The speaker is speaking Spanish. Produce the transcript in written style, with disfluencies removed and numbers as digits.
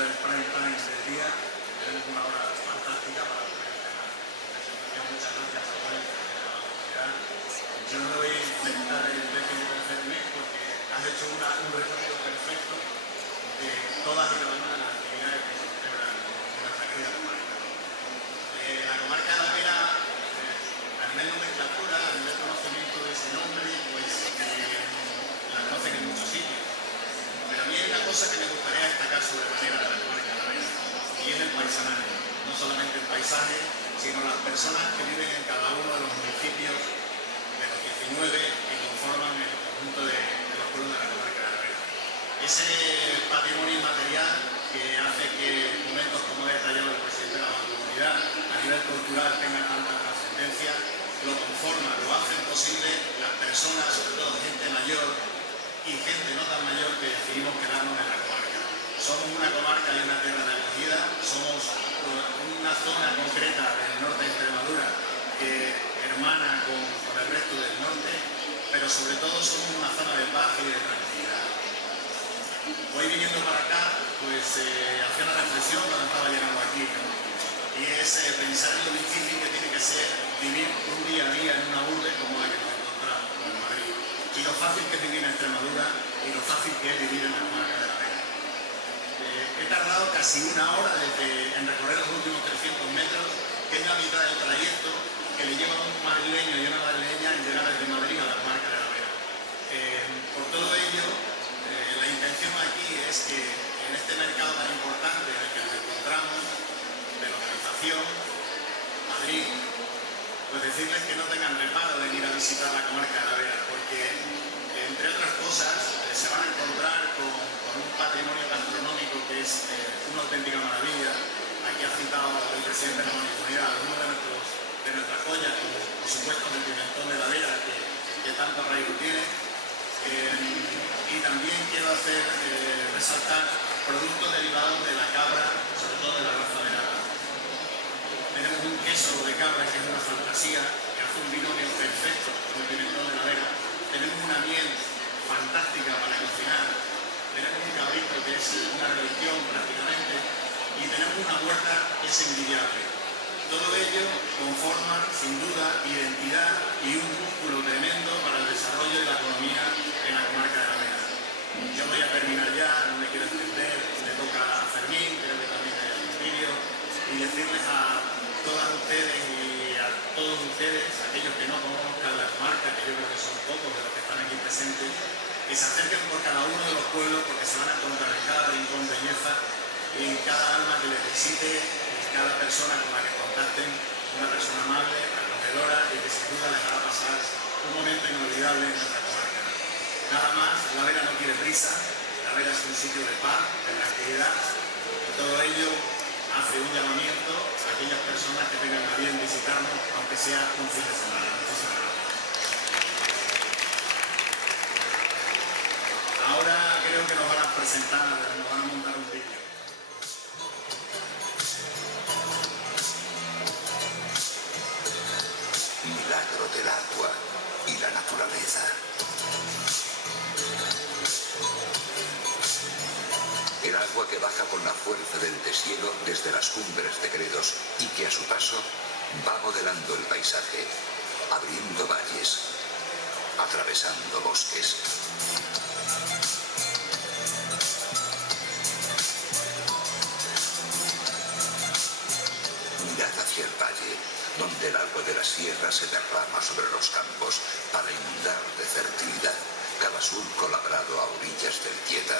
del prime time del día. Tenemos una hora fantástica para poder cenar. Muchas gracias, Samuel, por la oportunidad. Yo no voy a intentar el décimo tercer mes porque has hecho un recorrido perfecto de todas y cada una de las actividades que se celebran en nuestra querida comarca. La comarca de la Vera, a nivel nomenclatura, a nivel conocimiento de ese nombre, pues la conocen en muchos sitios. Pero a mí hay una cosa que me gustaría destacar sobremanera de la comarca de la Vera, y es el paisanaje. No solamente el paisaje, sino las personas que viven en cada uno de los municipios de los 19 que conforman el conjunto de los pueblos de la comarca de la Vera. Ese patrimonio inmaterial que hace que momentos como he detallado el presidente de la Mancomunidad a nivel cultural tengan tanta trascendencia, lo conforman, lo hacen posible las personas, sobre todo gente mayor y gente no tan mayor, que decidimos quedarnos en la comarca. Somos una comarca y una tierra de acogida, somos una zona concreta del norte de Extremadura que hermana con el resto del norte, pero sobre todo somos una zona de paz y de tranquilidad. Hoy viniendo para acá, pues hacía una reflexión cuando estaba llegando aquí, ¿no? Y es pensar en lo difícil que tiene que ser vivir un día a día en una urbe como la que nos encontramos, como en Madrid, y lo fácil que es vivir en Extremadura y lo fácil que es vivir en la comarca de la Vera. He tardado casi una hora en recorrer los últimos 300 metros, que es la mitad del trayecto que le lleva a un madrileño y una madrileña en llegar desde Madrid a la comarca de la Vera. Por todo ello, la intención aquí es que en este mercado tan importante en el que nos encontramos, de localización, Madrid, pues decirles que no tengan reparo de ir a visitar la comarca de la Vera, porque entre otras cosas se van a encontrar con un patrimonio gastronómico que es una auténtica maravilla. Aquí ha citado el presidente de la Mancomunidad algunos de nuestras joyas, como por supuesto el pimentón de la Vera, que tanto arraigo tiene. Y también quiero resaltar productos derivados de la cabra, sobre todo de la raza de Nata. Tenemos un queso de cabra que es una fantasía, que hace un binomio perfecto con el pimentón de la Vera. Tenemos una miel fantástica para cocinar. Tenemos un cabrito que es una religión prácticamente. Y tenemos una huerta que es envidiable. Todo ello conforma, sin duda, identidad y un músculo tremendo para el desarrollo de la economía en la comarca de la Vera. Yo voy a terminar ya, no me quiero extender, le toca a Fermín, creo que también hay un vídeo, y decirles a todas ustedes y a todos ustedes, aquellos que no conozcan la comarca, que yo creo que son pocos de los que están aquí presentes, que se acerquen por cada uno de los pueblos, porque se van a encontrar en cada rincón belleza y en cada alma que les visite, cada persona con la que contacten, una persona amable, acogedora y que sin duda les hará pasar un momento inolvidable en nuestra comarca. Nada más, la Vera no quiere prisa, la Vera es un sitio de paz, de tranquilidad, y todo ello hace un llamamiento a aquellas personas que tengan a bien visitarnos, aunque sea un fin de semana. Muchísimas gracias. Ahora creo que nos van a presentar, nos van a montar un vídeo. Milagro del agua y la naturaleza. El agua que baja con la fuerza del deshielo desde las cumbres de Gredos y que a su paso va modelando el paisaje, abriendo valles, atravesando bosques. Mirad hacia el valle, donde el agua de la sierra se derrama sobre los campos para inundar de fertilidad cada surco labrado a orillas del Tieta.